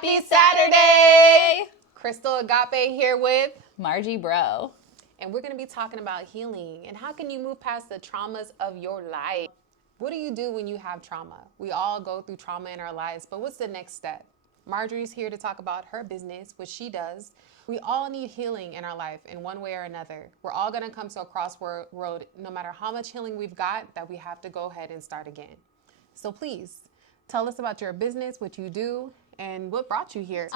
Happy Saturday! Crystal Agape here with Margie Bro. And we're going to be talking about healing and how can you move past the traumas of your life. What do you do when you have trauma? We all go through trauma in our lives, but what's the next step? Marjorie's here to talk about her business, what she does. We all need healing in our life in one way or another. We're all going to come to a crossroad, no matter how much healing we've got, that we have to go ahead and start again. So please, tell us about your business, what you do, and what brought you here.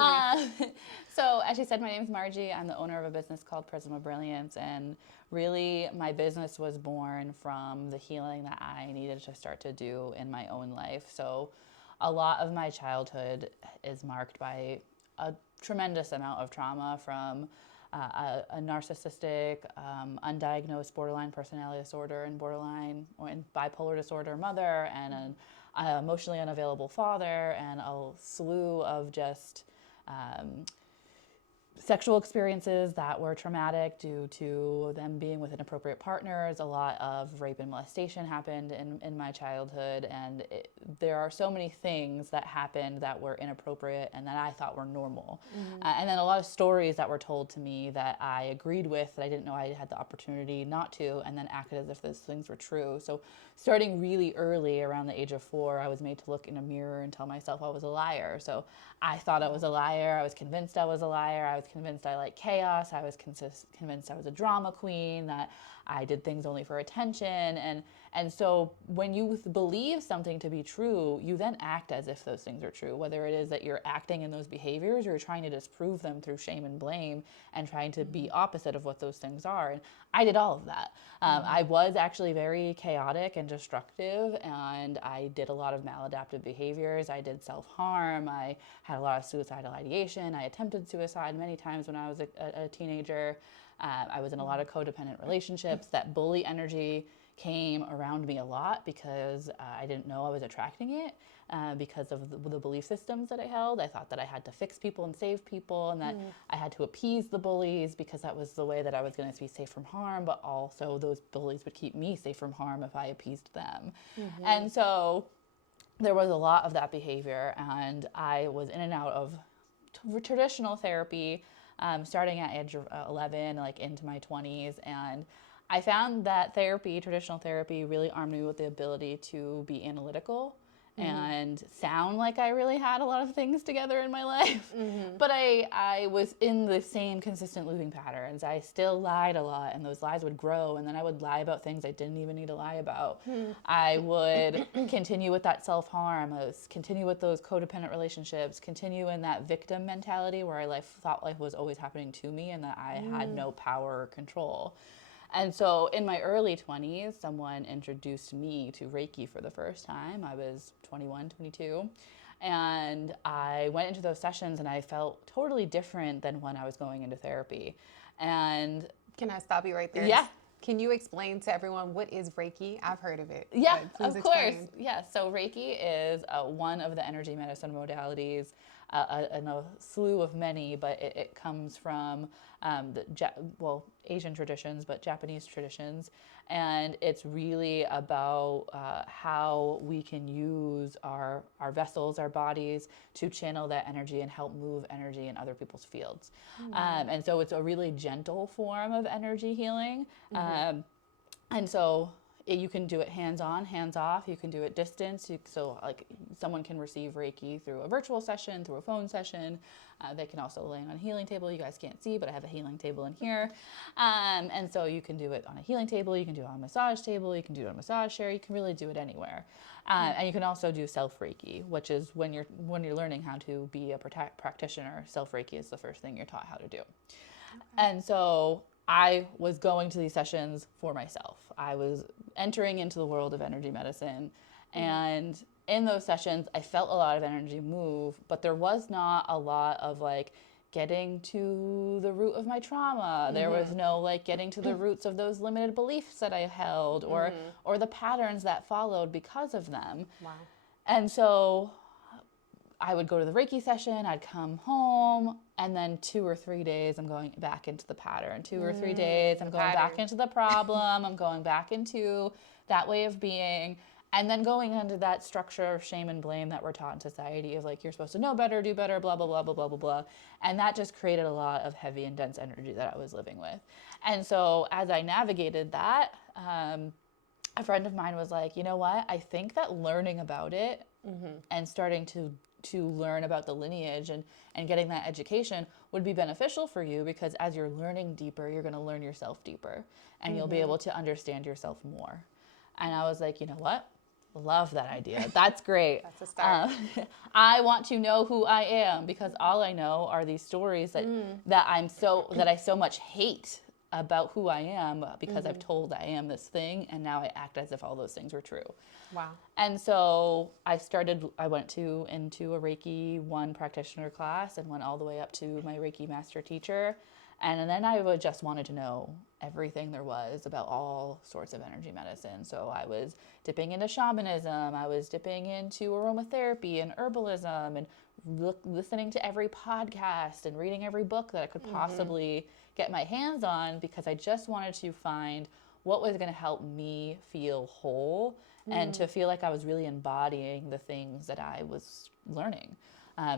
So as she said, my name is Margie. I'm the owner of a business called Prism of Brilliance, and really my business was born from the healing that I needed to start to do in my own life. So a lot of my childhood is marked by a tremendous amount of trauma from a narcissistic, undiagnosed borderline personality disorder and borderline or bipolar disorder mother, and an emotionally unavailable father, and a slew of just sexual experiences that were traumatic due to them being with inappropriate partners. A lot of rape and molestation happened in my childhood, and there are so many things that happened that were inappropriate and that I thought were normal. And then a lot of stories that were told to me that I agreed with, that I didn't know I had the opportunity not to, and then acted as if those things were true. So starting really early, around the age of 4, I was made to look in a mirror and tell myself I was a liar. So I thought I was a liar. I was convinced I was a liar. I was convinced I liked chaos. I was convinced I was a drama queen, that I did things only for attention. And so when you believe something to be true, you then act as if those things are true, whether it is that you're acting in those behaviors or you're trying to disprove them through shame and blame and trying to be opposite of what those things are. And I did all of that. I was actually very chaotic and destructive, and I did a lot of maladaptive behaviors. I did self-harm. I had a lot of suicidal ideation. I attempted suicide many times when I was a teenager. I was in a lot of codependent relationships. That bully energy came around me a lot because I didn't know I was attracting it because of the belief systems that I held. I thought that I had to fix people and save people, and that I had to appease the bullies because that was the way that I was going to be safe from harm, but also those bullies would keep me safe from harm if I appeased them. And so there was a lot of that behavior, and I was in and out of traditional therapy starting at age of 11, like into my 20s, and I found that traditional therapy, really armed me with the ability to be analytical and sound like I really had a lot of things together in my life. But I was in the same consistent looping patterns. I still lied a lot, and those lies would grow, and then I would lie about things I didn't even need to lie about. I would continue with that self-harm, continue with those codependent relationships, continue in that victim mentality where I thought life was always happening to me and that I had no power or control. And so in my early 20s, someone introduced me to Reiki for the first time. I was 21, 22. And I went into those sessions and I felt totally different than when I was going into therapy. And Can I stop you right there? Yeah. Can you explain to everyone what is Reiki? I've heard of it. Yeah, but of please course. explain. Yeah, so Reiki is one of the energy medicine modalities, and a slew of many, but it comes from Asian traditions, but Japanese traditions. And it's really about how we can use our vessels, our bodies, to channel that energy and help move energy in other people's fields. And so it's a really gentle form of energy healing. And so you can do it hands-on, hands-off. You can do it distance. So like someone can receive Reiki through a virtual session, through a phone session. They can also lay on a healing table. You guys can't see, but I have a healing table in here. And so you can do it on a healing table. You can do it on a massage table. You can do it on a massage chair. You can really do it anywhere. And you can also do self-Reiki, which is when you're learning how to be a practitioner. Self-Reiki is the first thing you're taught how to do. Okay. And so I was going to these sessions for myself. I was entering into the world of energy medicine, and in those sessions, I felt a lot of energy move, but there was not a lot of like getting to the root of my trauma. There was no like getting to the roots of those limited beliefs that I held, or the patterns that followed because of them. Wow. And so I would go to the Reiki session, I'd come home, and then 2 or 3 days I'm going back into the pattern. 2 or 3 days I'm going back into the problem. I'm going back into that way of being. And then going into that structure of shame and blame that we're taught in society of like, you're supposed to know better, do better, blah, blah, blah, blah, blah, blah, blah. And that just created a lot of heavy and dense energy that I was living with. And so as I navigated that, a friend of mine was like, you know what? I think that learning about it and starting to learn about the lineage and getting that education would be beneficial for you, because as you're learning deeper, you're going to learn yourself deeper and you'll be able to understand yourself more. And I was like, you know what? Love that idea. That's great. That's a start. I want to know who I am, because all I know are these stories that I so much hate about who I am, because I've told I am this thing, and now I act as if all those things were true. Wow. And so I went into a Reiki 1 practitioner class and went all the way up to my Reiki master teacher. And then I just wanted to know everything there was about all sorts of energy medicine. So I was dipping into shamanism, I was dipping into aromatherapy and herbalism, and listening to every podcast and reading every book that I could possibly get my hands on, because I just wanted to find what was going to help me feel whole and to feel like I was really embodying the things that I was learning,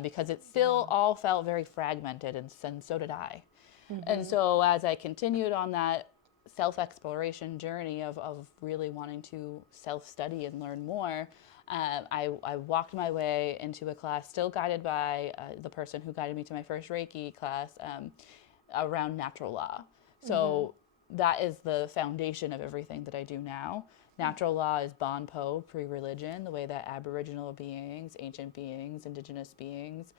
because it still all felt very fragmented, and so did I. And so as I continued on that self-exploration journey of really wanting to self-study and learn more, I walked my way into a class still guided by the person who guided me to my first Reiki class, around natural law. So that is the foundation of everything that I do now. Natural law is Bon Po, pre-religion, the way that Aboriginal beings, ancient beings, indigenous beings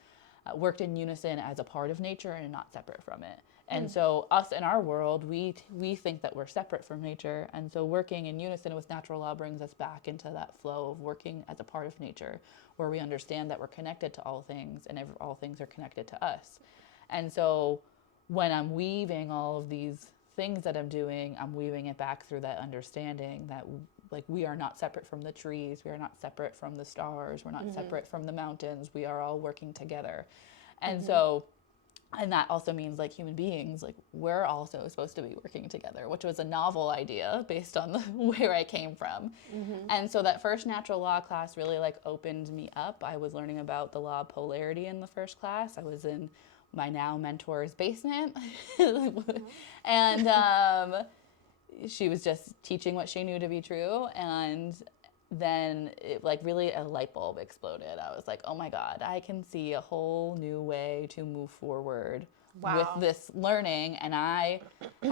worked in unison as a part of nature and not separate from it. And so us in our world, we think that we're separate from nature. And so working in unison with natural law brings us back into that flow of working as a part of nature, where we understand that we're connected to all things, and all things are connected to us. And so when I'm weaving all of these things that I'm doing, I'm weaving it back through that understanding that like we are not separate from the trees, we are not separate from the stars, we're not separate from the mountains, we are all working together. And so, and that also means like human beings, like we're also supposed to be working together, which was a novel idea based on where I came from. And so that first natural law class really like opened me up. I was learning about the law of polarity in the first class. I was in my now mentor's basement. And she was just teaching what she knew to be true. And then it like really a light bulb exploded. I was like, oh my God, I can see a whole new way to move forward with this learning. And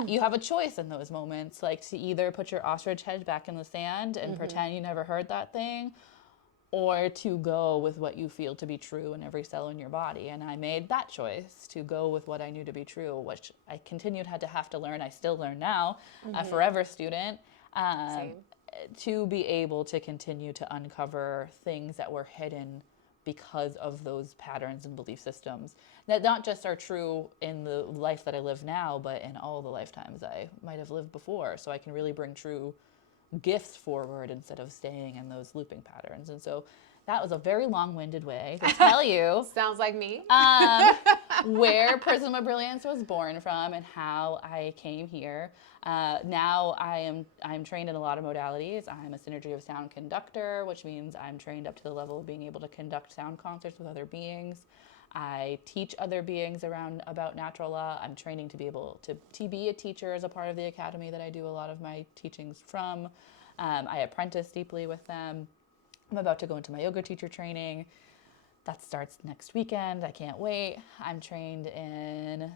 you have a choice in those moments, like to either put your ostrich head back in the sand and pretend you never heard that thing, or to go with what you feel to be true in every cell in your body. And I made that choice to go with what I knew to be true, which I continued had to have to learn. I still learn now, a forever student, to be able to continue to uncover things that were hidden because of those patterns and belief systems that not just are true in the life that I live now, but in all the lifetimes I might have lived before. So I can really bring true gifts forward instead of staying in those looping patterns. And so that was a very long-winded way to tell you Sounds like me. where Prism of Brilliance was born from and how I came here. Now I'm trained in a lot of modalities. I'm a synergy of sound conductor, which means I'm trained up to the level of being able to conduct sound concerts with other beings. I teach other beings about natural law. I'm training to be able to be a teacher as a part of the academy that I do a lot of my teachings from. I apprentice deeply with them. I'm about to go into my yoga teacher training. That starts next weekend. I can't wait. I'm trained in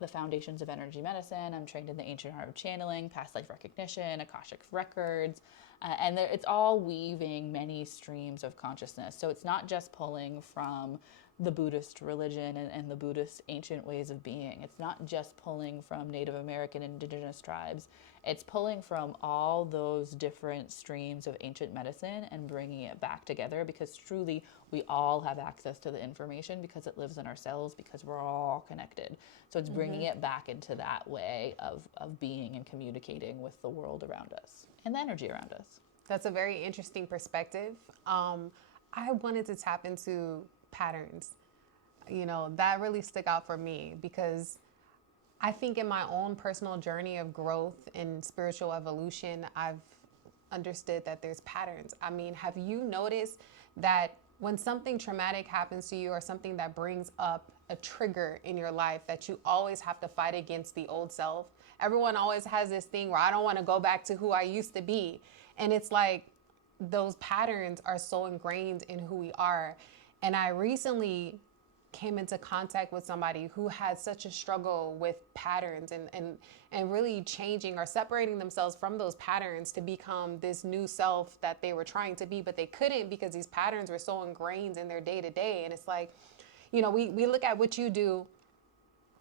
the foundations of energy medicine. I'm trained in the ancient art of channeling, past life recognition, Akashic records. And it's all weaving many streams of consciousness. So it's not just pulling from the Buddhist religion and the Buddhist ancient ways of being. It's not just pulling from Native American indigenous tribes. It's pulling from all those different streams of ancient medicine and bringing it back together, because truly we all have access to the information because it lives in our cells, because we're all connected. So it's bringing it back into that way of being and communicating with the world around us and the energy around us. That's a very interesting perspective. I wanted to tap into patterns. You know, that really stuck out for me, because I think in my own personal journey of growth and spiritual evolution, I've understood that there's patterns. I mean, have you noticed that when something traumatic happens to you or something that brings up a trigger in your life, that you always have to fight against the old self? Everyone always has this thing where I don't want to go back to who I used to be. And it's like those patterns are so ingrained in who we are. And I recently came into contact with somebody who had such a struggle with patterns and really changing or separating themselves from those patterns to become this new self that they were trying to be, but they couldn't because these patterns were so ingrained in their day to day. And it's like, you know, we look at what you do,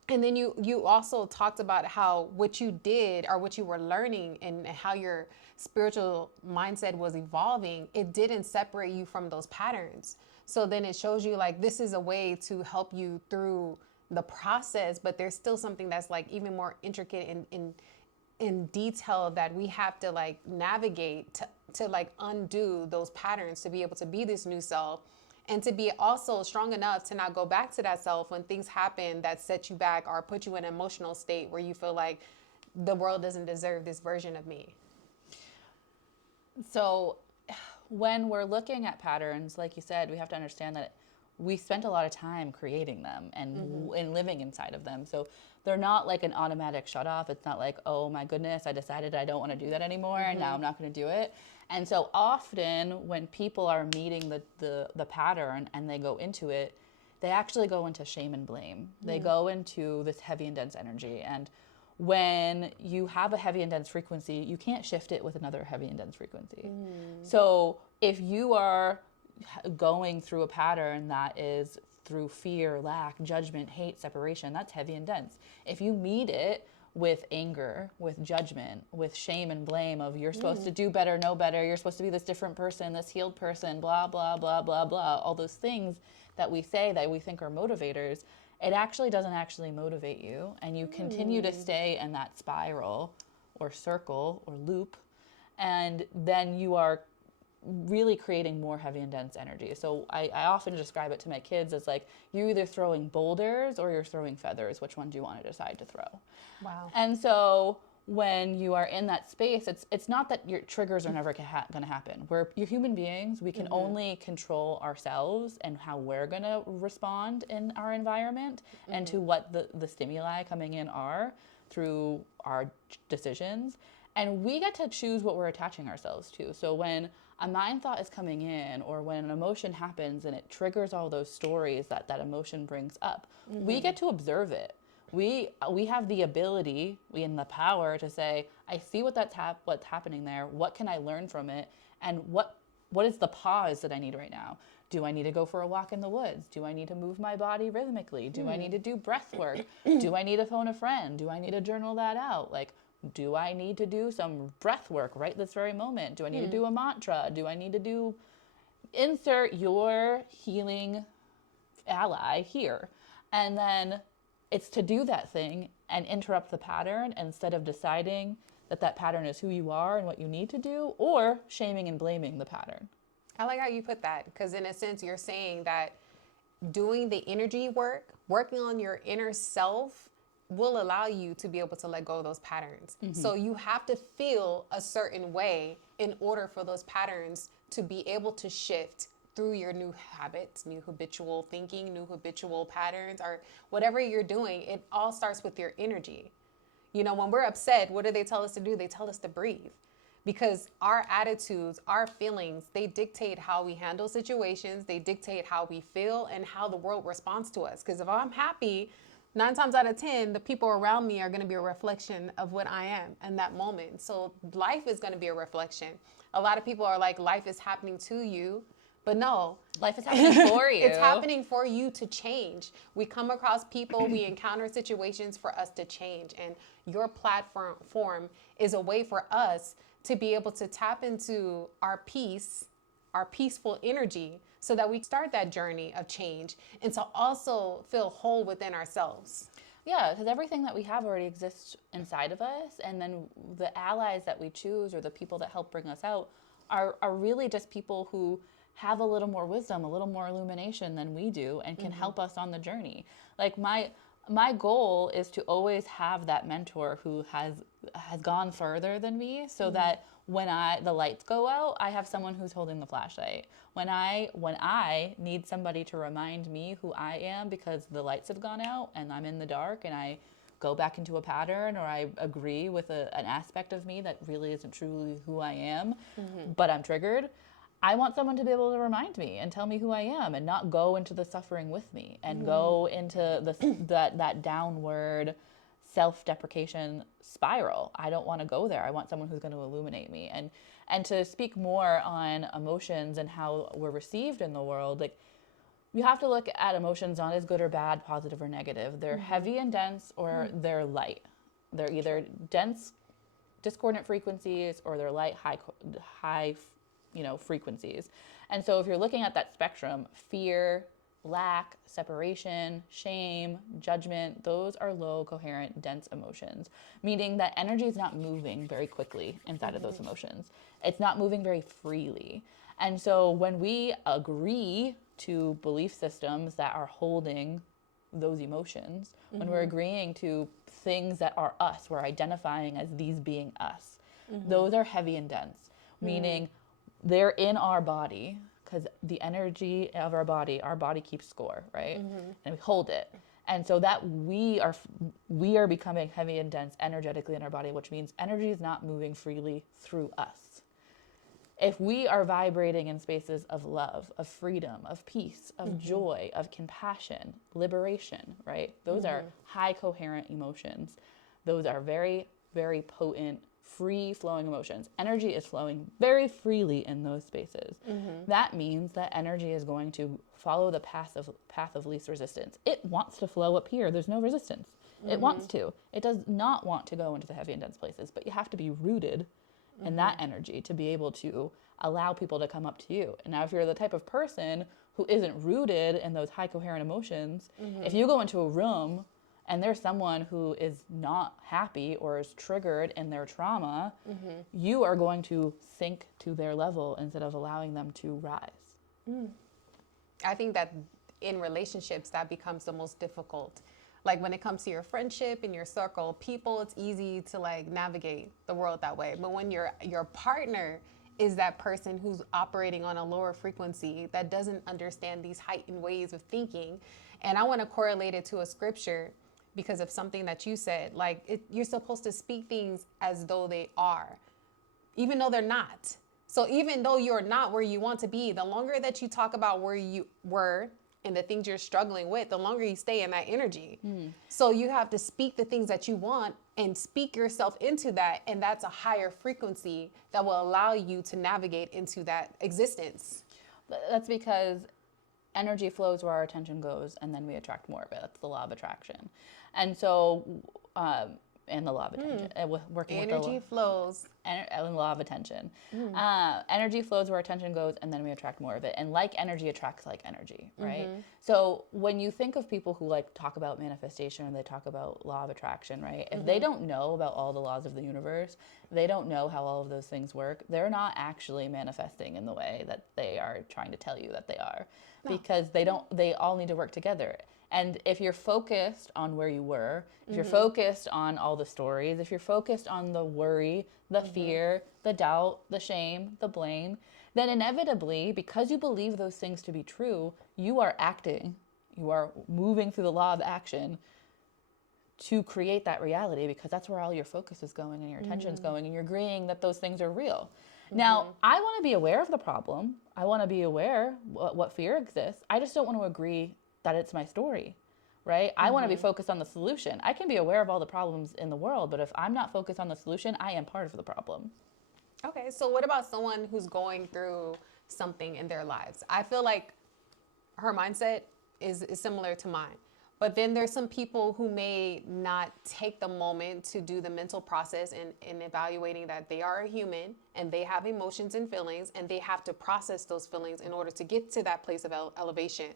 and then you also talked about how what you did or what you were learning and how your spiritual mindset was evolving, it didn't separate you from those patterns. So then it shows you like this is a way to help you through the process, but there's still something that's like even more intricate in detail that we have to like navigate to like undo those patterns to be able to be this new self and to be also strong enough to not go back to that self when things happen that set you back or put you in an emotional state where you feel like the world doesn't deserve this version of me. So when we're looking at patterns, like you said, we have to understand that we spent a lot of time creating them and living inside of them. So they're not like an automatic shut off. It's not like, oh my goodness, I decided I don't want to do that anymore and now I'm not going to do it. And so often when people are meeting the pattern and they go into it, they actually go into shame and blame. They go into this heavy and dense energy. And when you have a heavy and dense frequency, you can't shift it with another heavy and dense frequency. So if you are going through a pattern that is through fear, lack, judgment, hate, separation, that's heavy and dense. If you meet it with anger, with judgment, with shame and blame of you're supposed to do better, know better, you're supposed to be this different person, this healed person, blah, blah, blah, blah, blah, all those things that we say that we think are motivators, it actually doesn't actually motivate you, and you continue to stay in that spiral or circle or loop, and then you are really creating more heavy and dense energy. So I often describe it to my kids as like, you're either throwing boulders or you're throwing feathers. Which one do you want to decide to throw? Wow. And so when you are in that space, it's not that your triggers are never going to happen. You're human beings. We can only control ourselves and how we're going to respond in our environment and to what the stimuli coming in are through our decisions. And we get to choose what we're attaching ourselves to. So when a mind thought is coming in or when an emotion happens and it triggers all those stories that emotion brings up, we get to observe it. We have the ability and the power to say, I see what's happening there. What can I learn from it? And what is the pause that I need right now? Do I need to go for a walk in the woods? Do I need to move my body rhythmically? Do I need to do breath work? Do I need to phone a friend? Do I need to journal that out? Like, do I need to do some breath work right this very moment? Do I need to do a mantra? Do I need to insert your healing ally here? And then it's to do that thing and interrupt the pattern instead of deciding that pattern is who you are and what you need to do, or shaming and blaming the pattern. I like how you put that, because in a sense you're saying that doing the energy work, working on your inner self, will allow you to be able to let go of those patterns. So you have to feel a certain way in order for those patterns to be able to shift through your new habits, new habitual thinking, new habitual patterns, or whatever you're doing. It all starts with your energy. You know, when we're upset, what do they tell us to do? They tell us to breathe. Because our attitudes, our feelings, they dictate how we handle situations, they dictate how we feel and how the world responds to us. Because if I'm happy, 9 times out of 10, the people around me are going to be a reflection of what I am in that moment. So life is going to be a reflection. A lot of people are like, life is happening to you. But no, life is happening for you. It's happening for you to change. We come across people, we encounter situations for us to change. And your platform is a way for us to be able to tap into our peace, our peaceful energy, so that we start that journey of change and to also feel whole within ourselves. Yeah, because everything that we have already exists inside of us. And then the allies that we choose or the people that help bring us out are really just people who have a little more wisdom, a little more illumination than we do and can help us on the journey. Like My goal is to always have that mentor who has gone further than me, so that when the lights go out, I have someone who's holding the flashlight. When I need somebody to remind me who I am because the lights have gone out and I'm in the dark, and I go back into a pattern, or I agree with an aspect of me that really isn't truly who I am, but I'm triggered, I want someone to be able to remind me and tell me who I am, and not go into the suffering with me, and go into that downward self-deprecation spiral. I don't want to go there. I want someone who's going to illuminate me. And to speak more on emotions and how we're received in the world, like, you have to look at emotions not as good or bad, positive or negative. They're heavy and dense, or they're light. They're either dense, discordant frequencies, or they're light, high frequencies. And so if you're looking at that spectrum, fear, lack, separation, shame, judgment, those are low, coherent, dense emotions, meaning that energy is not moving very quickly inside of those emotions. It's not moving very freely. And so when we agree to belief systems that are holding those emotions, when we're agreeing to things that are us, we're identifying as these being us, those are heavy and dense, meaning they're in our body, because the energy of our body keeps score, right? And we hold it. And so that we are becoming heavy and dense energetically in our body, which means energy is not moving freely through us. If we are vibrating in spaces of love, of freedom, of peace, of joy, of compassion, liberation, right? Those are high coherent emotions. Those are very, very potent, free-flowing emotions. Energy is flowing very freely in those spaces. That means that energy is going to follow the path of least resistance. It wants to flow up here. There's no resistance. It wants to. It does not want to go into the heavy and dense places, but you have to be rooted in that energy to be able to allow people to come up to you. And now if you're the type of person who isn't rooted in those high coherent emotions, if you go into a room and there's someone who is not happy or is triggered in their trauma, you are going to sink to their level instead of allowing them to rise. I think that in relationships, that becomes the most difficult. Like when it comes to your friendship and your circle, people, it's easy to like navigate the world that way. But when your partner is that person who's operating on a lower frequency, that doesn't understand these heightened ways of thinking, and I want to correlate it to a scripture because of something that you said, like you're supposed to speak things as though they are, even though they're not. So even though you're not where you want to be, the longer that you talk about where you were and the things you're struggling with, the longer you stay in that energy. So you have to speak the things that you want and speak yourself into that. And that's a higher frequency that will allow you to navigate into that existence. That's because energy flows where our attention goes, and then we attract more of it. That's the law of attraction. And so, and the law of attention, working energy with the flows. And law of attention. Energy flows where attention goes, and then we attract more of it. And like energy attracts like energy, right? So when you think of people who like talk about manifestation, or they talk about law of attraction, right? If they don't know about all the laws of the universe, they don't know how all of those things work, they're not actually manifesting in the way that they are trying to tell you that they are. Because they all need to work together. And if you're focused on where you were, if you're focused on all the stories, if you're focused on the worry, the fear, the doubt, the shame, the blame, then inevitably, because you believe those things to be true, you are acting, you are moving through the law of action to create that reality, because that's where all your focus is going and your attention's going, and you're agreeing that those things are real. Now, I want to be aware of the problem. I want to be aware what fear exists. I just don't want to agree that it's my story, right? I want to be focused on the solution. I can be aware of all the problems in the world, but if I'm not focused on the solution, I am part of the problem. Okay, so what about someone who's going through something in their lives? I feel like her mindset is similar to mine. But then there's some people who may not take the moment to do the mental process in evaluating that they are a human and they have emotions and feelings, and they have to process those feelings in order to get to that place of elevation.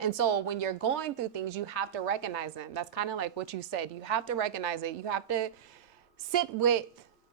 And so when you're going through things, you have to recognize them. That's kind of like what you said. You have to recognize it. You have to sit with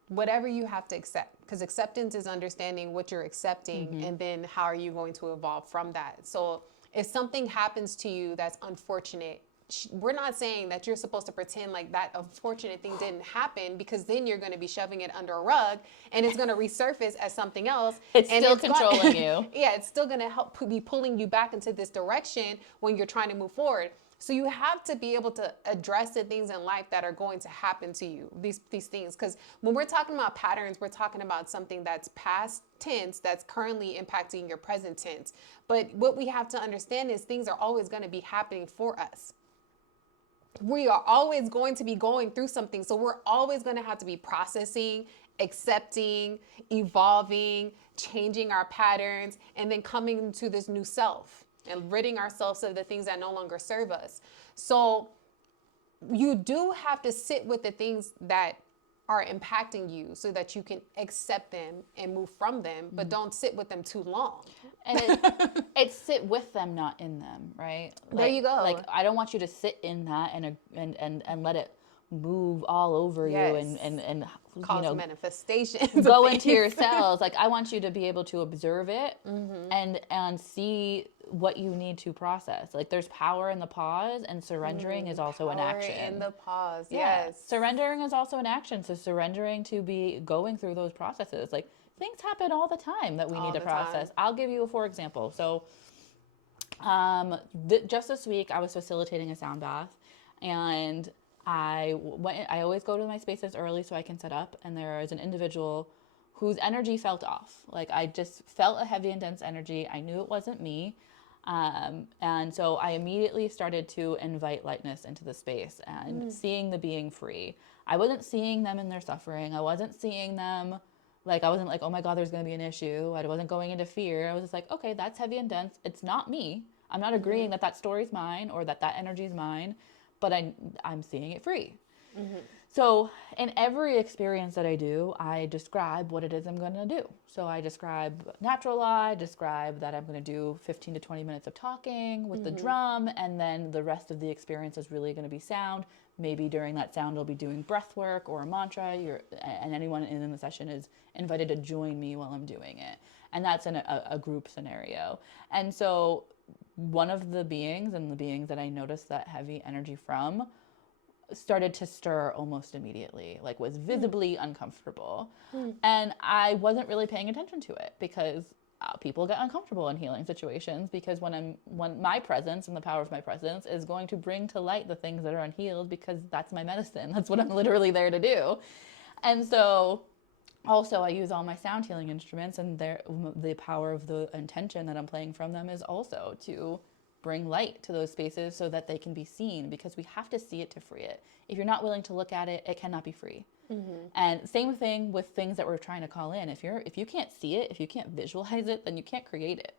whatever you have to accept, because acceptance is understanding what you're accepting, and then how are you going to evolve from that. So if something happens to you that's unfortunate, we're not saying that you're supposed to pretend like that unfortunate thing didn't happen, because then you're going to be shoving it under a rug and it's going to resurface as something else. It's and still controlling you. Yeah, it's still going to help be pulling you back into this direction when you're trying to move forward. So you have to be able to address the things in life that are going to happen to you, these things. Because when we're talking about patterns, we're talking about something that's past tense, that's currently impacting your present tense. But what we have to understand is things are always going to be happening for us. We are always going to be going through something. So we're always going to have to be processing, accepting, evolving, changing our patterns, and then coming to this new self and ridding ourselves of the things that no longer serve us. So you do have to sit with the things that are impacting you so that you can accept them and move from them, but don't sit with them too long. And it's sit with them, not in them, right? There you go. Like, I don't want you to sit in that and let it move all over you and cause manifestations. go into your cells. Like, I want you to be able to observe it and see what you need to process. Like, there's power in the pause, and surrendering is also an action. Power in the pause, Yeah. yes. Surrendering is also an action. So surrendering to be going through those processes. Like, things happen all the time that we need to process. I'll give you a for example. So just this week I was facilitating a sound bath, and I always go to my spaces early so I can set up, and there is an individual whose energy felt off. Like, I just felt a heavy, intense energy. I knew it wasn't me. And so I immediately started to invite lightness into the space and seeing the being free. I wasn't seeing them in their suffering. I wasn't seeing them, like, I wasn't like, oh my God, there's going to be an issue. I wasn't going into fear. I was just like, okay, that's heavy and dense. It's not me. I'm not agreeing that that story's mine or that that energy is mine, but I'm seeing it free. So in every experience that I do, I describe what it is I'm going to do. So I describe natural lie, describe that I'm going to do 15 to 20 minutes of talking with the drum, and then the rest of the experience is really going to be sound. Maybe during that sound, I'll be doing breath work or a mantra, and anyone in the session is invited to join me while I'm doing it. And that's in a group scenario. And so one of the beings, and the beings that I noticed that heavy energy from, started to stir almost immediately, like was visibly uncomfortable. And I wasn't really paying attention to it because people get uncomfortable in healing situations, because when my presence and the power of my presence is going to bring to light the things that are unhealed, because that's my medicine. That's what I'm literally there to do. And so also I use all my sound healing instruments, and the power of the intention that I'm playing from them is also to bring light to those spaces so that they can be seen, because we have to see it to free it. If you're not willing to look at it, it cannot be free. And same thing with things that we're trying to call in. If you can't see it, if you can't visualize it, then you can't create it.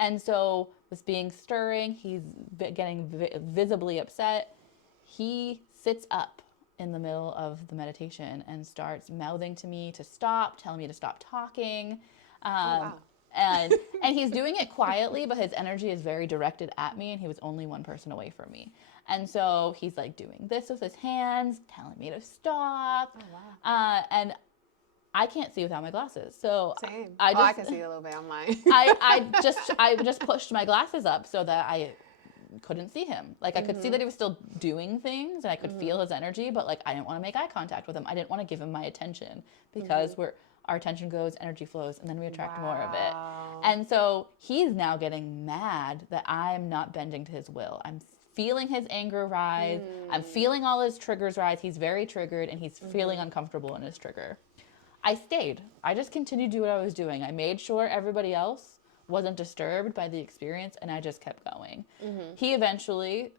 And so this being stirring, he's getting visibly upset. He sits up in the middle of the meditation and starts mouthing to me to stop, telling me to stop talking. Wow. And he's doing it quietly, but his energy is very directed at me, and he was only one person away from me. And so he's like doing this with his hands, telling me to stop. Oh, wow. And I can't see without my glasses. So Same. I can see a little bit on mine. I just pushed my glasses up so that I couldn't see him. Like, I could see that he was still doing things, and I could feel his energy, but like, I didn't want to make eye contact with him. I didn't want to give him my attention, because our attention goes, energy flows, and then we attract more of it. And so he's now getting mad that I'm not bending to his will. I'm feeling his anger rise. I'm feeling all his triggers rise. He's very triggered, and he's feeling uncomfortable in his trigger. I stayed. I just continued to do what I was doing. I made sure everybody else wasn't disturbed by the experience, and I just kept going. He eventually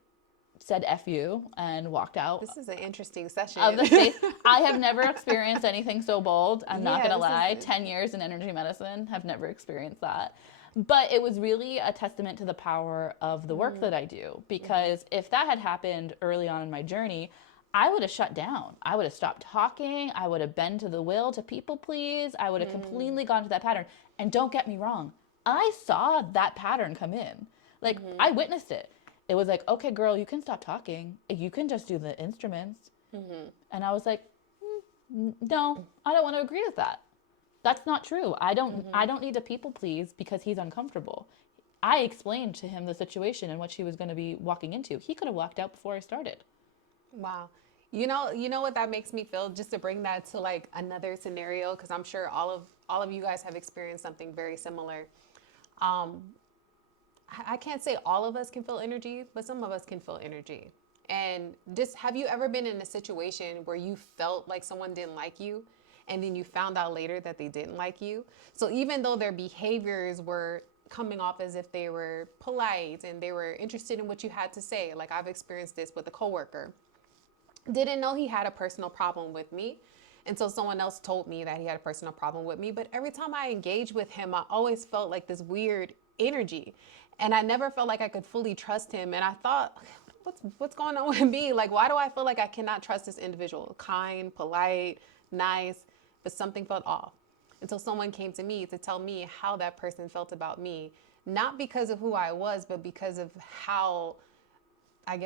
said F you and walked out. This is an interesting session. Of the space. I have never experienced anything so bold. I'm not going to lie. 10 years in energy medicine, have never experienced that. But it was really a testament to the power of the work that I do. Because if that had happened early on in my journey, I would have shut down. I would have stopped talking. I would have bent to the will to people please. I would have completely gone to that pattern. And don't get me wrong, I saw that pattern come in. Like, I witnessed it. It was like, okay, girl, you can stop talking. You can just do the instruments. And I was like, no, I don't want to agree with that. That's not true. I don't need to people please because he's uncomfortable. I explained to him the situation and what she was going to be walking into. He could have walked out before I started. Wow. You know what that makes me feel, just to bring that to like another scenario, because I'm sure all of you guys have experienced something very similar. Um, I can't say all of us can feel energy, but some of us can feel energy. And just, have you ever been in a situation where you felt like someone didn't like you and then you found out later that they didn't like you? So even though their behaviors were coming off as if they were polite and they were interested in what you had to say, like I've experienced this with a coworker, didn't know he had a personal problem with me until someone else told me that he had a personal problem with me. But every time I engaged with him, I always felt like this weird energy, and I never felt like I could fully trust him. And I thought, what's going on with me? Like, why do I feel like I cannot trust this individual? Kind, polite, nice, but something felt off. Until someone came to me to tell me how that person felt about me, not because of who I was, but because of how, I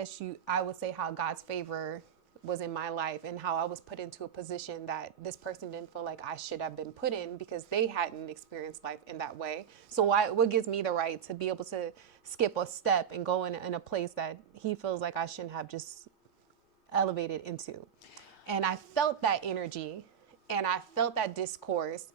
would say, how God's favor was in my life and how I was put into a position that this person didn't feel like I should have been put in because they hadn't experienced life in that way. So what gives me the right to be able to skip a step and go in a place that he feels like I shouldn't have just elevated into? And I felt that energy and I felt that discourse.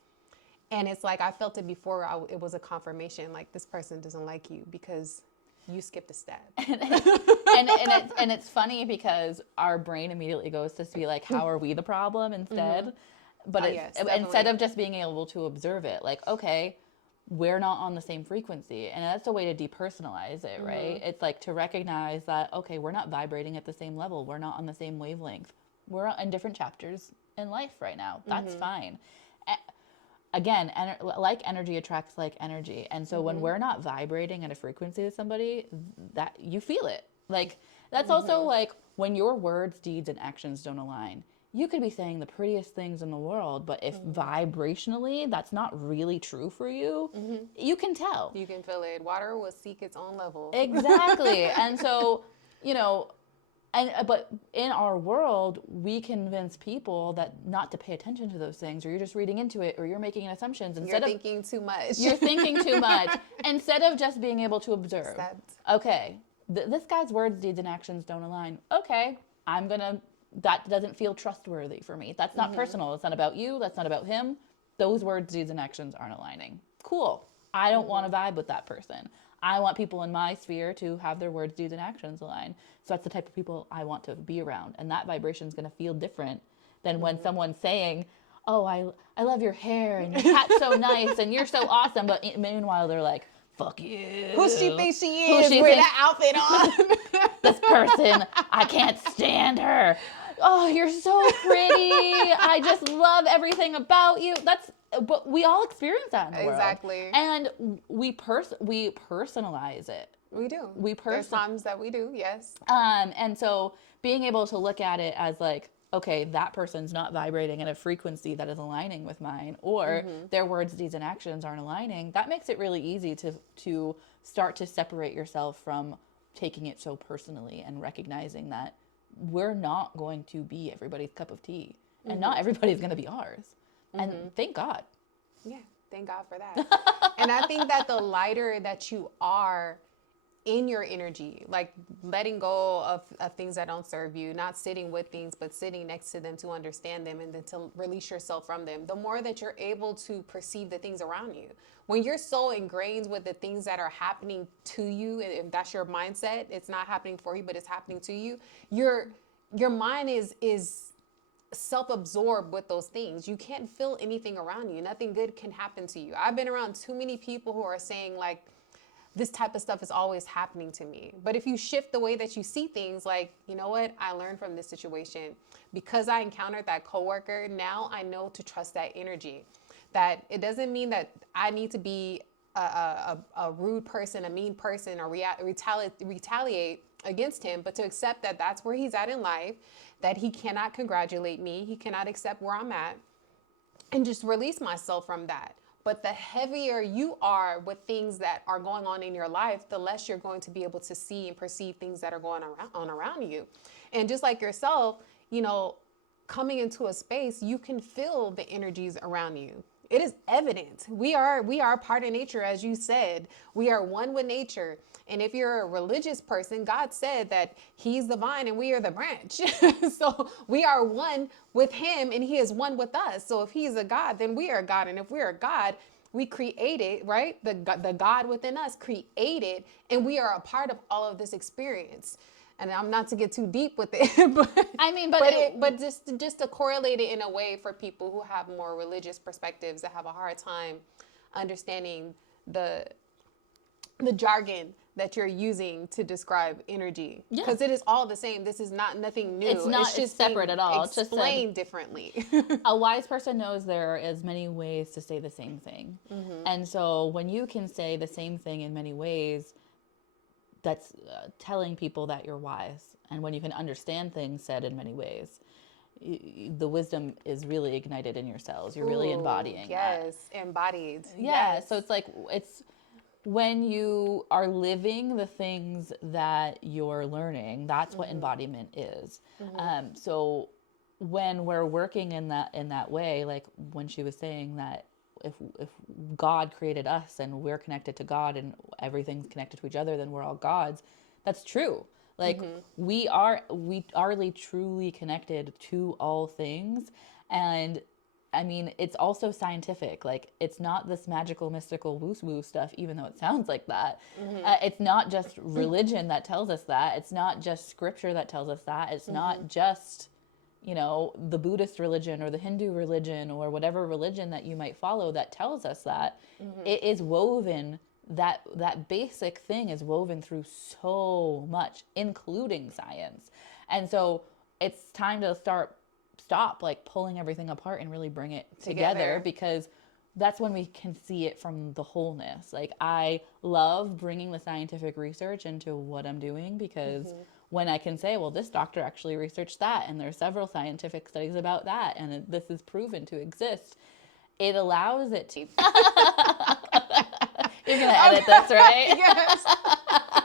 And it's like I felt it before it was a confirmation, like this person doesn't like you because you skipped a step. And it's funny because our brain immediately goes to be like, how are we the problem instead? Mm-hmm. But instead of just being able to observe it, like, okay, we're not on the same frequency. And that's a way to depersonalize it, right? Mm-hmm. It's like to recognize that, okay, we're not vibrating at the same level. We're not on the same wavelength. We're in different chapters in life right now. That's mm-hmm. fine. Again, like energy attracts like energy. And so mm-hmm. when we're not vibrating at a frequency with somebody, that you feel it. Like, that's mm-hmm. also like when your words, deeds, and actions don't align. You could be saying the prettiest things in the world, but if mm-hmm. vibrationally that's not really true for you, mm-hmm. you can tell. You can feel it. Water will seek its own level. Exactly. And so, but in our world, we convince people that not to pay attention to those things, or you're just reading into it, or you're making assumptions. You're thinking too much. You're thinking too much. Instead of just being able to observe. Okay, this guy's words, deeds, and actions don't align. Okay, that doesn't feel trustworthy for me. That's not mm-hmm. personal. It's not about you. That's not about him. Those words, deeds, and actions aren't aligning. Cool. I don't mm-hmm. want to vibe with that person. I want people in my sphere to have their words, deeds, and actions align. So that's the type of people I want to be around. And that vibration is going to feel different than mm-hmm. when someone's saying, oh, I love your hair and your hat's so nice and you're so awesome. But meanwhile, they're like, fuck you. Who she thinks she is with that outfit on? This person, I can't stand her. Oh, you're so pretty. I just love everything about you. But we all experience that in the world. Exactly. And we personalize it. We do. There's times that we do, yes. And so being able to look at it as like, okay, that person's not vibrating at a frequency that is aligning with mine, or mm-hmm. their words, deeds, and actions aren't aligning, that makes it really easy to start to separate yourself from taking it so personally and recognizing that we're not going to be everybody's cup of tea, and mm-hmm. not everybody's going to be ours. Mm-hmm. And thank God. Yeah, thank God for that. And I think that the lighter that you are in your energy, like letting go of things that don't serve you, not sitting with things, but sitting next to them to understand them and then to release yourself from them, the more that you're able to perceive the things around you. When you're so ingrained with the things that are happening to you, and if that's your mindset, it's not happening for you, but it's happening to you, your mind is self-absorbed with those things. You can't feel anything around you. Nothing good can happen to you. I've been around too many people who are saying like, this type of stuff is always happening to me. But if you shift the way that you see things, like, you know what, I learned from this situation because I encountered that coworker. Now I know to trust that energy. That it doesn't mean that I need to be a rude person, a mean person, or retaliate against him, but to accept that that's where he's at in life, that he cannot congratulate me, he cannot accept where I'm at, and just release myself from that. But the heavier you are with things that are going on in your life, the less you're going to be able to see and perceive things that are going on around you. And just like yourself, coming into a space, you can feel the energies around you. It is evident. We are part of nature, as you said. We are one with nature. And if you're a religious person, God said that he's the vine and we are the branch. So we are one with him and he is one with us. So if he's a God, then we are God. And if we are God, we created, right? The God within us created, and we are a part of all of this experience. And I'm not to get too deep with it, but I mean, but just to correlate it in a way for people who have more religious perspectives that have a hard time understanding the jargon that you're using to describe energy, because it is all the same. This is nothing new. It's not just separate at all. It's just explained differently. A wise person knows there is many ways to say the same thing. And so when you can say the same thing in many ways, that's telling people that you're wise. And when you can understand things said in many ways, the wisdom is really ignited in your cells. You're really embodying that. Yes, embodied. Yeah, Yes. so it's like, it's when you are living the things that you're learning, that's what embodiment is. So when we're working in that way, like when she was saying that if God created us and we're connected to God and everything's connected to each other, then we're all gods. That's true. Like we are truly connected to all things. And I mean, it's also scientific. Like, it's not this magical, mystical woo-woo stuff, even though it sounds like that. It's not just religion that tells us that. It's not just scripture that tells us that. It's not just, you know, the Buddhist religion or the Hindu religion or whatever religion that you might follow that tells us that. It is woven, that basic thing is woven through so much, including science. And so it's time to stop like pulling everything apart and really bring it together, because that's when we can see it from the wholeness. Like, I love bringing the scientific research into what I'm doing, because when I can say, well, this doctor actually researched that and there's several scientific studies about that and this is proven to exist, it allows it to you're gonna edit this, right? Yes.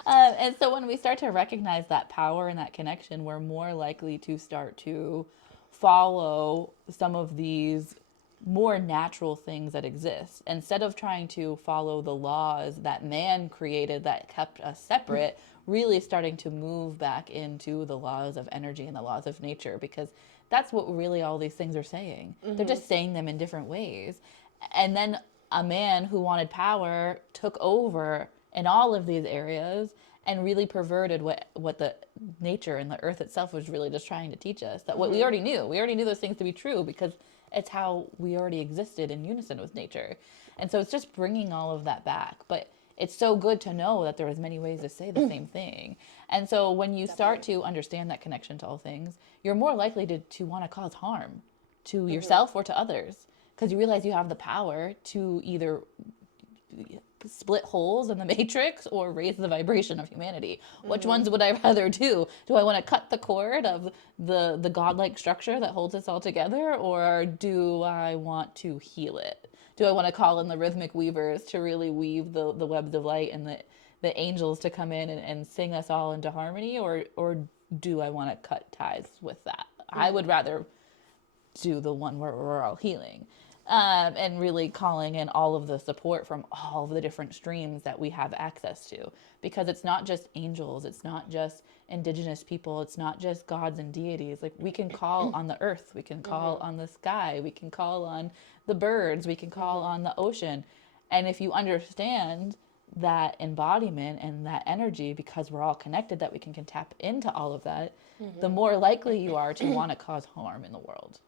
And so when we start to recognize that power and that connection, we're more likely to start to follow some of these more natural things that exist, instead of trying to follow the laws that man created that kept us separate. Really starting to move back into the laws of energy and the laws of nature, because that's what really all these things are saying. They're just saying them in different ways. And then a man who wanted power took over in all of these areas and really perverted what the nature and the earth itself was really just trying to teach us. That what we already knew. We already knew those things to be true, because it's how we already existed in unison with nature. And so it's just bringing all of that back. But it's so good to know that there is many ways to say the same thing. And so when you start to understand that connection to all things, you're more likely to want to cause harm to yourself or to others, because you realize you have the power to either split holes in the matrix or raise the vibration of humanity. Which ones would I rather do? Do I want to cut the cord of the godlike structure that holds us all together, or do I want to heal it? Do I want to call in the rhythmic weavers to really weave the webs of light and the angels to come in and sing us all into harmony, or do I want to cut ties with that? I would rather do the one where we're all healing. And really calling in all of the support from all of the different streams that we have access to. Because it's not just angels, it's not just indigenous people, it's not just gods and deities. Like, we can call on the earth, we can call on the sky, we can call on the birds, we can call on the ocean. And if you understand that embodiment and that energy, because we're all connected, that we can tap into all of that, the more likely you are to want to cause harm in the world.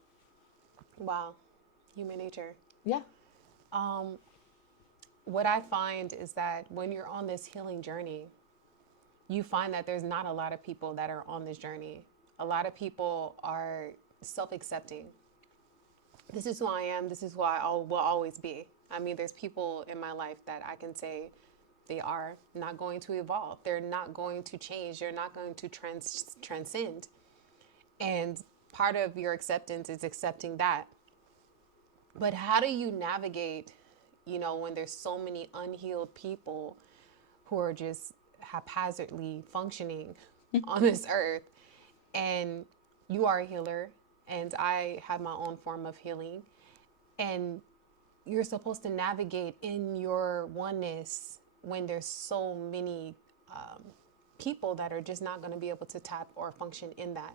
Wow. Human nature. Yeah. What I find is that when you're on this healing journey, you find that there's not a lot of people that are on this journey. A lot of people are self-accepting. This is who I am. This is who I will always be. I mean, there's people in my life that I can say they are not going to evolve. They're not going to change. They're not going to transcend. And part of your acceptance is accepting that. But how do you navigate, when there's so many unhealed people who are just haphazardly functioning on this earth, and you are a healer and I have my own form of healing, and you're supposed to navigate in your oneness when there's so many people that are just not going to be able to tap or function in that?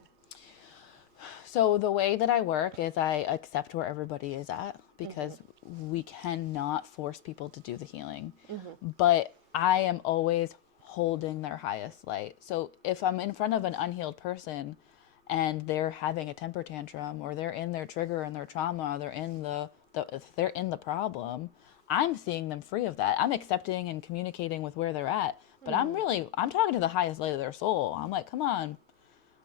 So the way that I work is I accept where everybody is at, because we cannot force people to do the healing. But I am always holding their highest light. So if I'm in front of an unhealed person and they're having a temper tantrum, or they're in their trigger and their trauma, or they're in they're in the problem, I'm seeing them free of that. I'm accepting and communicating with where they're at. But I'm talking to the highest light of their soul. I'm like, come on,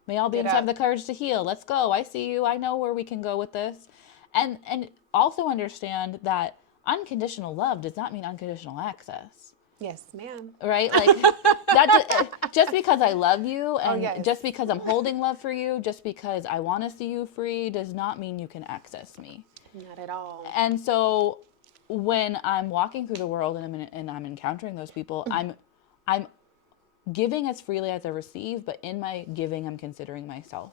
may all beings have the courage to heal. Let's go. I see you. I know where we can go with this. And also understand that unconditional love does not mean unconditional access. Yes, ma'am. Right? Like just because I love you and just because I'm holding love for you, just because I want to see you free, does not mean you can access me. Not at all. And so when I'm walking through the world and I'm encountering those people, I'm giving as freely as I receive, but in my giving, I'm considering myself.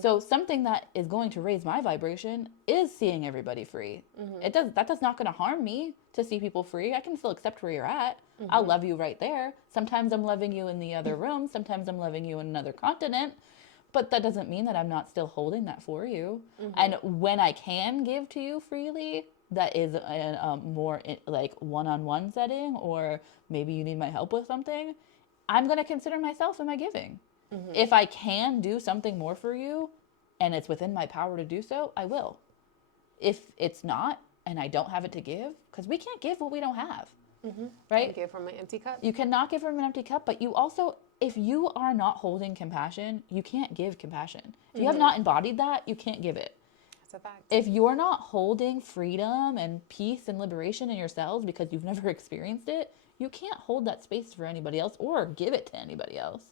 So something that is going to raise my vibration is seeing everybody free. That does not going to harm me to see people free. I can still accept where you're at. I'll love you right there. Sometimes I'm loving you in the other room. Sometimes I'm loving you in another continent. But that doesn't mean that I'm not still holding that for you. And when I can give to you freely, that is a more like one-on-one setting, or maybe you need my help with something, I'm going to consider myself in my giving. If I can do something more for you and it's within my power to do so, I will. If it's not and I don't have it to give, because we can't give what we don't have, right? You give from an empty cup. You cannot give from an empty cup, but you also, if you are not holding compassion, you can't give compassion. If you have not embodied that, you can't give it. That's a fact. If you're not holding freedom and peace and liberation in yourselves because you've never experienced it, you can't hold that space for anybody else or give it to anybody else.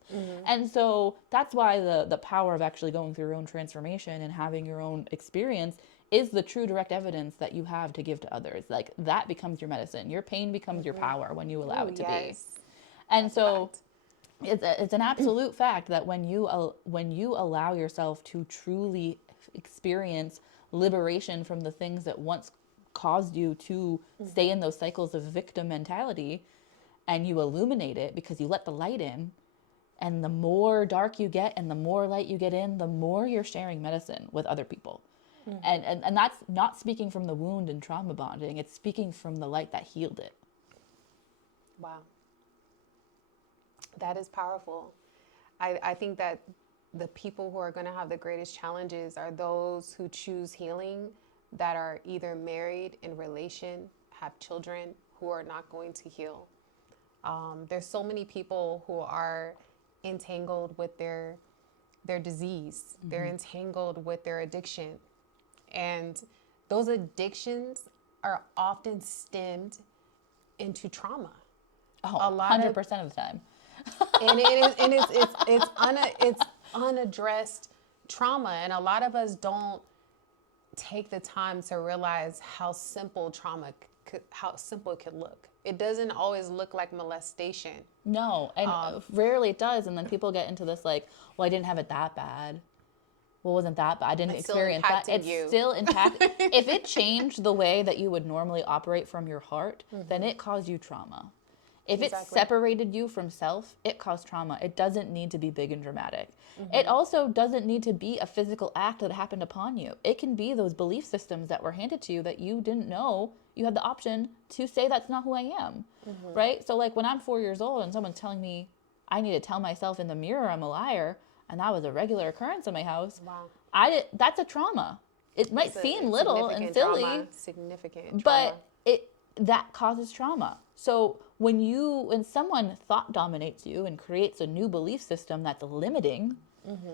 And so that's why the power of actually going through your own transformation and having your own experience is the true direct evidence that you have to give to others. Like, that becomes your medicine. Your pain becomes your power when you allow it to be. And so it's an absolute fact that when you allow yourself to truly experience liberation from the things that once caused you to stay in those cycles of victim mentality, and you illuminate it because you let the light in, and the more dark you get and the more light you get in, the more you're sharing medicine with other people. And that's not speaking from the wound and trauma bonding, it's speaking from the light that healed it. Wow. That is powerful. I think that the people who are going to have the greatest challenges are those who choose healing, that are either married, in relation, have children, who are not going to heal. There's so many people who are entangled with their disease. They're entangled with their addiction. And those addictions are often stemmed into trauma. A lot 100% of the time. And it's unaddressed trauma. And a lot of us don't take the time to realize how simple how simple it could look. It doesn't always look like molestation. No, and rarely it does. And then people get into this like, well, I didn't have it that bad. Well, wasn't that bad? I didn't experience that. It's still impact. If it changed the way that you would normally operate from your heart, then it caused you trauma. If it separated you from self, it caused trauma. It doesn't need to be big and dramatic. It also doesn't need to be a physical act that happened upon you. It can be those belief systems that were handed to you that you didn't know you had the option to say that's not who I am, right? So like when I'm 4 years old and someone's telling me I need to tell myself in the mirror I'm a liar, and that was a regular occurrence in my house, that's a trauma. It might seem little and silly, significant trauma. But that causes trauma. So when someone thought dominates you and creates a new belief system that's limiting,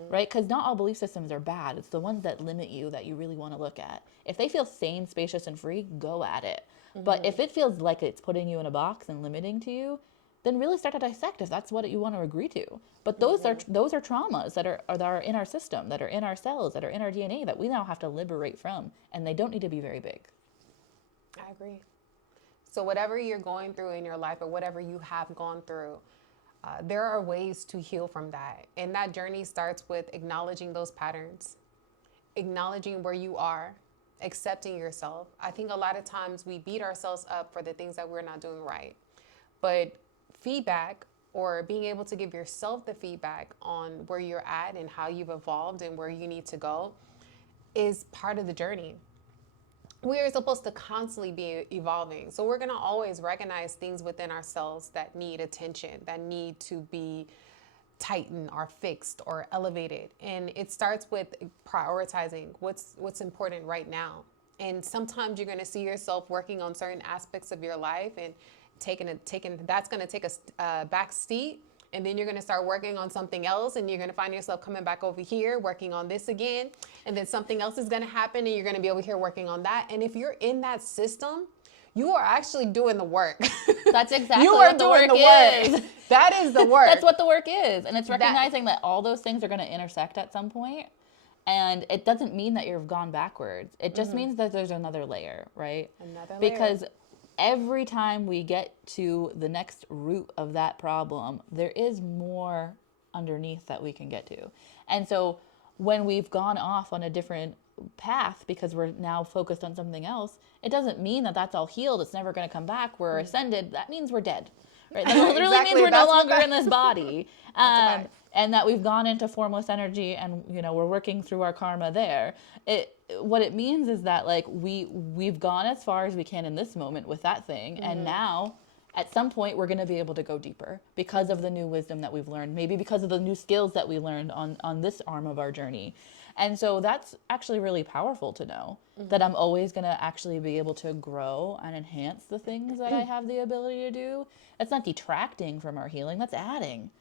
right? Because not all belief systems are bad. It's the ones that limit you that you really want to look at. If they feel sane, spacious, and free, go at it. But if it feels like it's putting you in a box and limiting to you, then really start to dissect if that's what you want to agree to. But those are traumas that are in our system, that are in our cells, that are in our DNA, that we now have to liberate from, and they don't need to be very big. I agree. So whatever you're going through in your life, or whatever you have gone through, there are ways to heal from that. And that journey starts with acknowledging those patterns, acknowledging where you are, accepting yourself. I think a lot of times we beat ourselves up for the things that we're not doing right. But feedback, or being able to give yourself the feedback on where you're at and how you've evolved and where you need to go, is part of the journey. We are supposed to constantly be evolving. So we're going to always recognize things within ourselves that need attention, that need to be tightened or fixed or elevated. And it starts with prioritizing what's important right now. And sometimes you're going to see yourself working on certain aspects of your life and that's going to take a back seat. And then you're going to start working on something else, and you're going to find yourself coming back over here working on this again. And then something else is going to happen, and you're going to be over here working on that. And if you're in that system, you are actually doing the work. That's exactly you are what the doing work the work. is. That is the work. That's what the work is. And it's recognizing that all those things are going to intersect at some point. And it doesn't mean that you've gone backwards. It just means that there's another layer, right? Another layer. Because every time we get to the next root of that problem, there is more underneath that we can get to. And so when we've gone off on a different path because we're now focused on something else, it doesn't mean that that's all healed. It's never going to come back. We're ascended. That means we're dead. Right? That literally Exactly. means we're That's no what longer in this body. That's And that we've gone into formless energy, and we're working through our karma there. What it means is that like we've gone as far as we can in this moment with that thing, and now at some point we're going to be able to go deeper because of the new wisdom that we've learned, maybe because of the new skills that we learned on this arm of our journey. And so that's actually really powerful to know that I'm always going to actually be able to grow and enhance the things that I have the ability to do. That's not detracting from our healing, that's adding.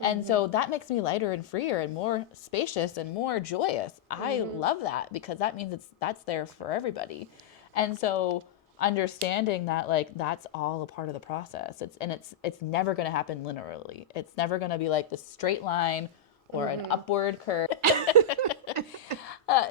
And so that makes me lighter and freer and more spacious and more joyous. I love that because that means that's there for everybody. And so understanding that like that's all a part of the process. It's never going to happen linearly. It's never going to be like this straight line or an upward curve.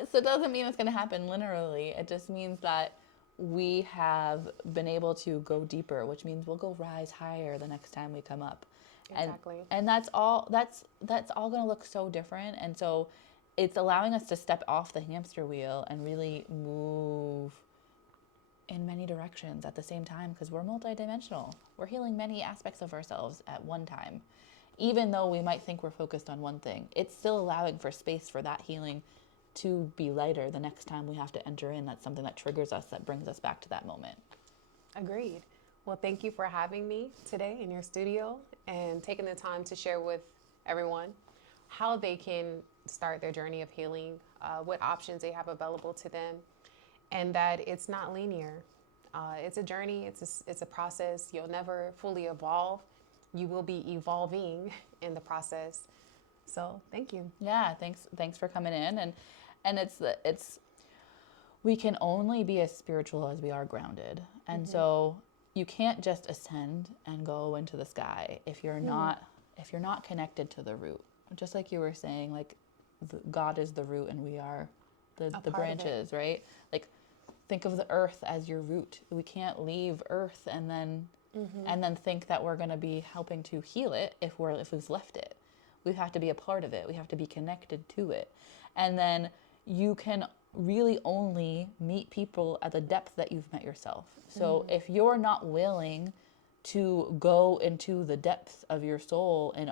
So it doesn't mean it's going to happen linearly. It just means that we have been able to go deeper, which means we'll go rise higher the next time we come up. Exactly. And that's all going to look so different. And so it's allowing us to step off the hamster wheel and really move in many directions at the same time, because we're multidimensional. We're healing many aspects of ourselves at one time. Even though we might think we're focused on one thing, it's still allowing for space for that healing to be lighter the next time we have to enter in. That's something that triggers us, that brings us back to that moment. Agreed. Well, thank you for having me today in your studio and taking the time to share with everyone how they can start their journey of healing, what options they have available to them, and that it's not linear. It's a journey. It's a process. You'll never fully evolve. You will be evolving in the process. So thank you. Yeah, thanks for coming in. And it's we can only be as spiritual as we are grounded. And so you can't just ascend and go into the sky if you're not connected to the root. Just like you were saying, like God is the root and we are the branches, right? Like think of the earth as your root. We can't leave earth and then think that we're going to be helping to heal it if we've left it. We have to be a part of it. We have to be connected to it. And then you can really only meet people at the depth that you've met yourself. So if you're not willing to go into the depths of your soul and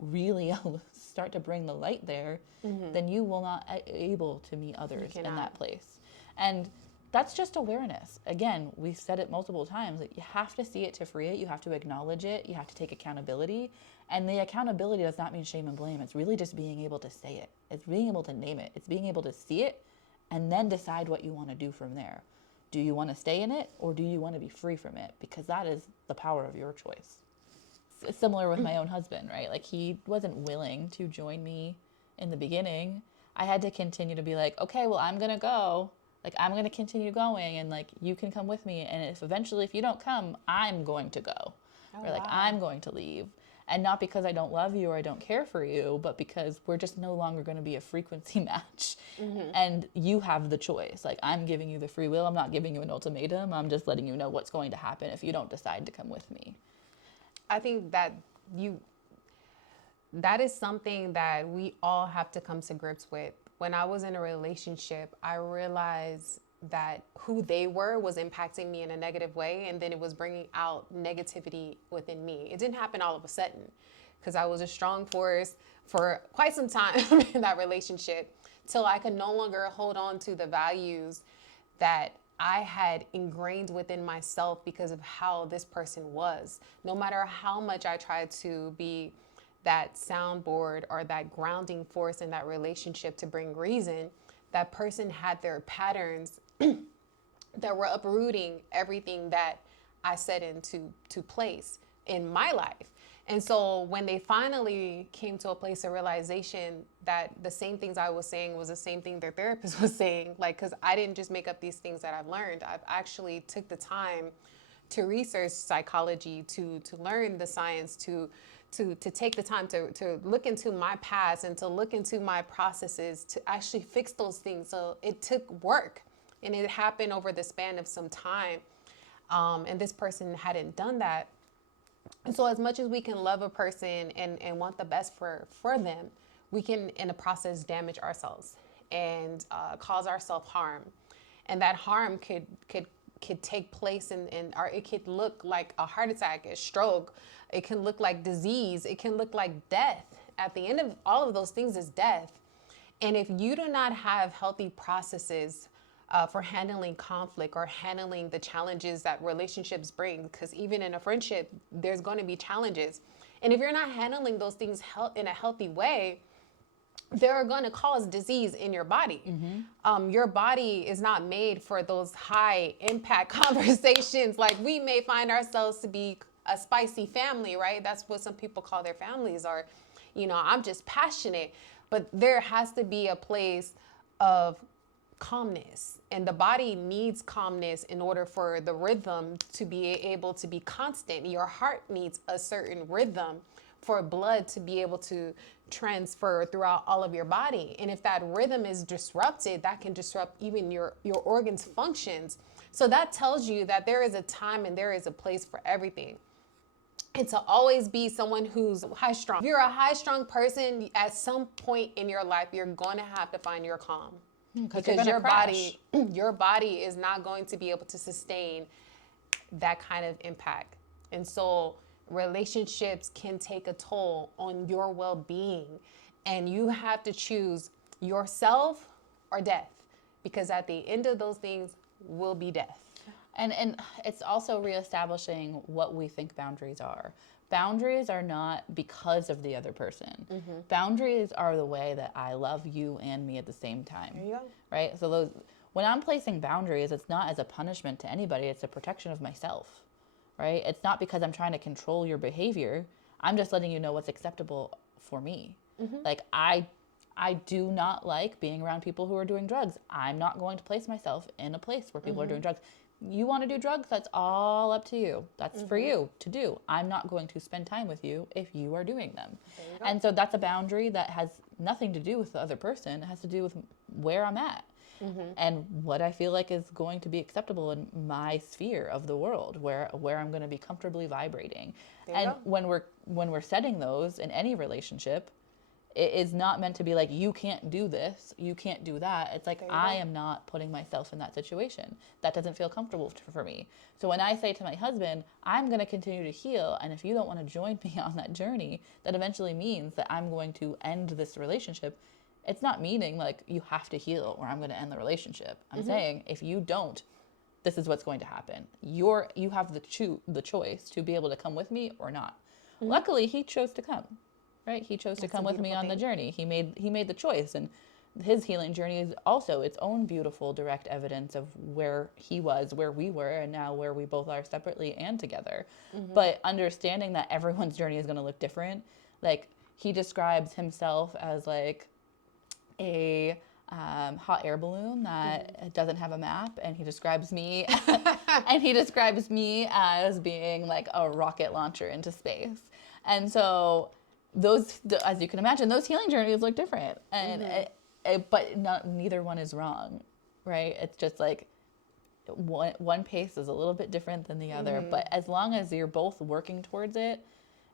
really start to bring the light there, then you will not able to meet others in that place. And that's just awareness. Again, we've said it multiple times. That you have to see it to free it. You have to acknowledge it. You have to take accountability. And the accountability does not mean shame and blame. It's really just being able to say it. It's being able to name it. It's being able to see it and then decide what you want to do from there. Do you want to stay in it or do you want to be free from it? Because that is the power of your choice. It's similar with my own husband, right? Like he wasn't willing to join me in the beginning. I had to continue to be like, okay, well, I'm going to go. Like, I'm going to continue going and like, you can come with me. And if you don't come, I'm going to go. Or like, I'm going to leave. And not because I don't love you or I don't care for you, but because we're just no longer going to be a frequency match. And you have the choice. Like, I'm giving you the free will. I'm not giving you an ultimatum. I'm just letting you know what's going to happen if you don't decide to come with me. I think that is something that we all have to come to grips with. When I was in a relationship, I realized that who they were was impacting me in a negative way, and then it was bringing out negativity within me. It didn't happen all of a sudden, because I was a strong force for quite some time in that relationship, till I could no longer hold on to the values that I had ingrained within myself because of how this person was. No matter how much I tried to be that soundboard or that grounding force in that relationship to bring reason, that person had their patterns that were uprooting everything that I set into place in my life. And so when they finally came to a place of realization that the same things I was saying was the same thing their therapist was saying, like, because I didn't just make up these things that I've learned. I've actually took the time to research psychology, to learn the science, to take the time to look into my past and to look into my processes to actually fix those things. So it took work, and it happened over the span of some time. And this person hadn't done that. And so as much as we can love a person and want the best for them, we can, in the process, damage ourselves and cause ourselves harm. And that harm could take place or it could look like a heart attack, a stroke. It can look like disease. It can look like death. At the end of all of those things is death. And if you do not have healthy processes for handling conflict or handling the challenges that relationships bring, because even in a friendship, there's going to be challenges. And if you're not handling those things in a healthy way, they're going to cause disease in your body. Mm-hmm. Your body is not made for those high impact conversations. Like, we may find ourselves to be a spicy family, right? That's what some people call their families, or, I'm just passionate. But there has to be a place of calmness, and the body needs calmness in order for the rhythm to be able to be constant. Your heart needs a certain rhythm for blood to be able to transfer throughout all of your body. And if that rhythm is disrupted, that can disrupt even your organs' functions. So that tells you that there is a time and there is a place for everything. And to always be someone who's high strung. If you're a high strung person, at some point in your life, you're going to have to find your calm. Because your body is not going to be able to sustain that kind of impact. And so relationships can take a toll on your well-being, and you have to choose yourself or death, because at the end of those things will be death. And it's also reestablishing what we think boundaries are. Boundaries are not because of the other person. Mm-hmm. Boundaries are the way that I love you and me at the same time. There you go. Right? So when I'm placing boundaries, it's not as a punishment to anybody. It's a protection of myself. Right? It's not because I'm trying to control your behavior. I'm just letting you know what's acceptable for me. Mm-hmm. Like, I do not like being around people who are doing drugs. I'm not going to place myself in a place where people are doing drugs. You want to do drugs, that's all up to you. That's for you to do. I'm not going to spend time with you if you are doing them. And so that's a boundary that has nothing to do with the other person. It has to do with where I'm at and what I feel like is going to be acceptable in my sphere of the world, where I'm going to be comfortably vibrating. And when we're setting those in any relationship, it is not meant to be like, you can't do this, you can't do that. It's like, I am not putting myself in that situation. That doesn't feel comfortable for me. So when I say to my husband, I'm going to continue to heal, and if you don't want to join me on that journey, that eventually means that I'm going to end this relationship. It's not meaning like you have to heal or I'm going to end the relationship. I'm saying, if you don't, this is what's going to happen. You have the choice to be able to come with me or not. Luckily, he chose to come. Right? He chose to come with me on the journey. He made the choice, and his healing journey is also its own beautiful direct evidence of where he was, where we were, and now where we both are separately and together. But understanding that everyone's journey is going to look different. Like, he describes himself as like a hot air balloon that doesn't have a map, and he describes me as being like a rocket launcher into space. And so those, as you can imagine, those healing journeys look different, and but neither one is wrong, right? It's just like one pace is a little bit different than the other, but as long as you're both working towards it,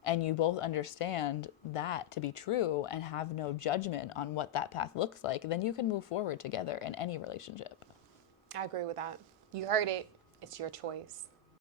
and you both understand that to be true and have no judgment on what that path looks like, then you can move forward together in any relationship. I agree with that. You heard it. It's your choice.